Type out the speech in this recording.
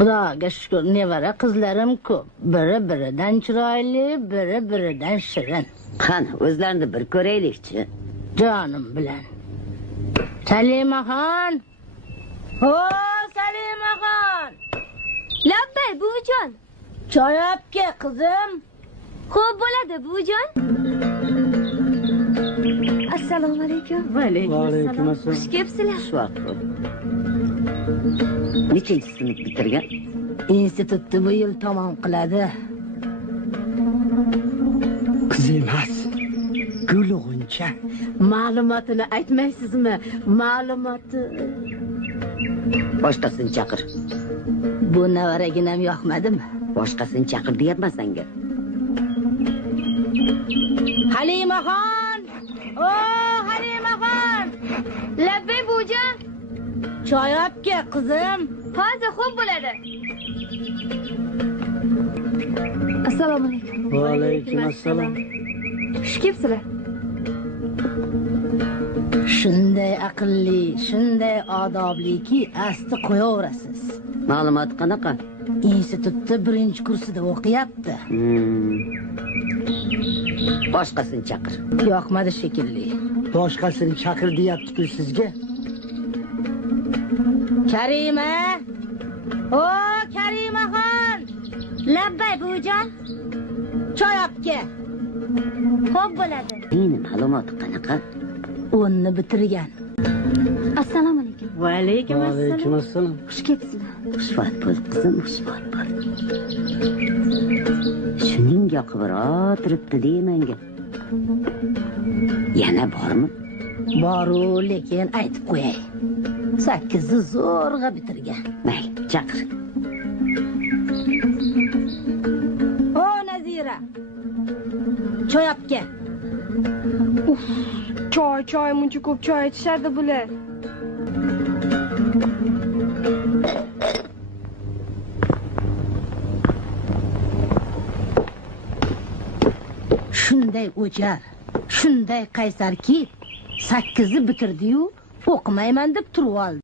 Xudoga shukr, nevara qizlarim ko'p. Biri-biridan chiroyli, biri-biridan shirin. Qani, o'zlarini bir ko'raylikchi. Jonim bilan. Salimaxon. Ho, Salimaxon. Labbay buvijon. Choy olib kel, qizim. Xo'p bo'ladi buvijon. Assalomu alaykum. Va alaykum assalom. Xush kelibsizlar. Xushvaqt bo'l. Nechinchi sinf bitirgan? Institutni bu yil tamom qiladi. Qiz emas. Gulg'uncha. Ma'lumotini aytmaysizmi? Ma'lumoti. Boshqasini chaqir. Bu nevaraginam yoqmadimi? Boshqasini chaqir deyapman senga. Halimaxon! O, Halimaxon! Labbay buvijon. Choy olib kel, qizim. Hozir xo'p bo'ladi. Assalomu alaykum. Va alaykum assalom. Xush kelibsizlar. Shunday aqlli, shunday odobliki, asti qo'yaverasiz. Ma'lumot qanaqa? Institutda 1-kursida o'qiyapti. Boshqasini chaqir. Yoqmadi shekilli. Boshqasini chaqir deyapti-ku sizga. Karima! O, Karimaxon! Labbay buvijon. Choy olib kel. Xo'p bo'ladi. Meni ma'lumoti qanaqa? 10ni bitirgan. Assalomu alaykum. Va alaykum Va alaykum assalom. Xush kelibsizlar. Xushvaqt bo'l, qizim, xushvaqt bo'l. Shuning yoqibroq turibdi deymanga. Yana bormi? Boru, lekin aytib qo'yay. 8ni zo'rg'a bitirgan. Mayli, chaqir. O, Nazira. Choy olib kel. Choy, muncha ko'p choy ichishadi bular. Shunday o'jar, shunday qaysarki, 8ni bitirdi-yu, o'qimayman deb turib oldi.